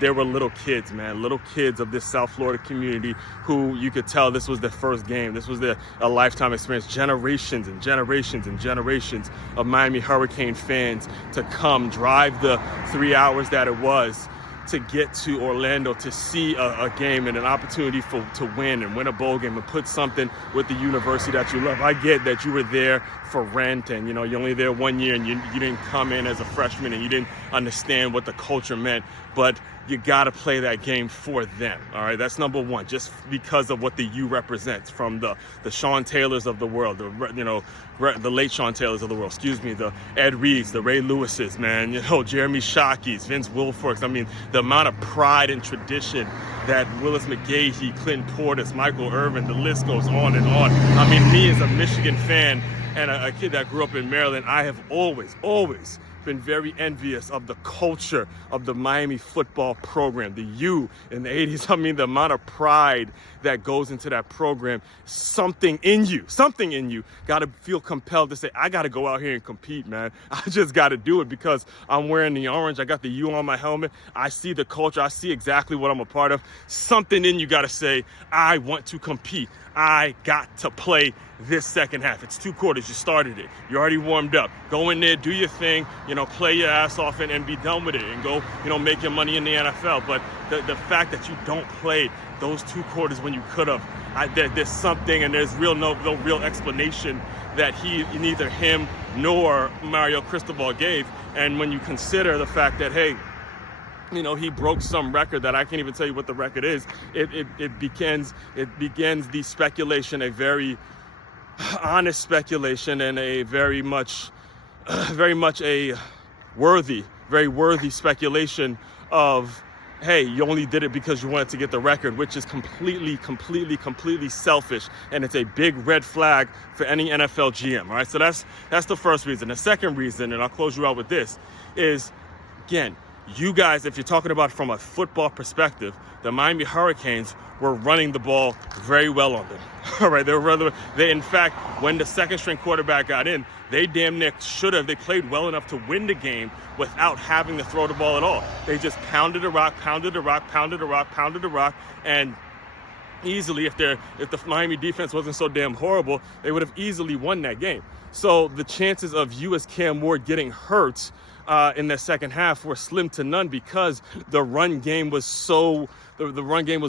There were little kids, man, little kids of this South Florida community who you could tell this was their first game. This was a lifetime experience. Generations and generations and generations of Miami Hurricane fans to come drive the 3 hours that it was to get to Orlando to see a game and an opportunity to win a bowl game and put something with the university that you love. I get that you were there for rent and, you're only there 1 year and you didn't come in as a freshman and you didn't understand what the culture meant, but you got to play that game for them. All right, that's number one, just because of what the U represents, from the Sean Taylors of the world, the late Sean Taylors of the world, the Ed Reeds, the Ray Lewises, man, Jeremy Shockey's, Vince Wilfork's. I mean, the amount of pride and tradition that Willis McGahee, Clinton Portis, Michael Irvin, the list goes on and on. I mean, me as a Michigan fan and a kid that grew up in Maryland, I have always been very envious of the culture of the Miami football program, the U in the 80s. I mean, the amount of pride that goes into that program, something in you got to feel compelled to say, I got to go out here and compete, man. I just got to do it because I'm wearing the orange. I got the U on my helmet. I see the culture. I see exactly what I'm a part of. Something in you got to say, I want to compete. I got to play this second half. It's 2 quarters. You started it. You already warmed up. Go in there, do your thing, play your ass off and be done with it and go, make your money in the NFL. But the fact that you don't play those 2 quarters when you could have, there's something, and there's no real explanation that neither him nor Mario Cristobal gave. And when you consider the fact that, hey, he broke some record that I can't even tell you what the record is, it begins the speculation, a very honest speculation, and a very much a very worthy speculation of, hey, you only did it because you wanted to get the record, which is completely selfish, and it's a big red flag for any NFL GM. All right, so that's the first reason. The second reason, and I'll close you out with this, is, again, you guys, if you're talking about from a football perspective, the Miami Hurricanes were running the ball very well on them. All right, they in fact, when the second string quarterback got in, they damn near they played well enough to win the game without having to throw the ball at all. They just pounded the rock, and easily, if the Miami defense wasn't so damn horrible, they would have easily won that game. So the chances of you as Cam Ward getting hurt in the second half were slim to none because the run game was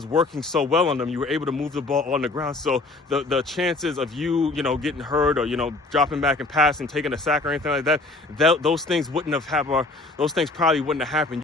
working so well on them. You were able to move the ball on the ground. So the chances of you, getting hurt or, dropping back and passing, taking a sack or anything like that, those things probably wouldn't have happened.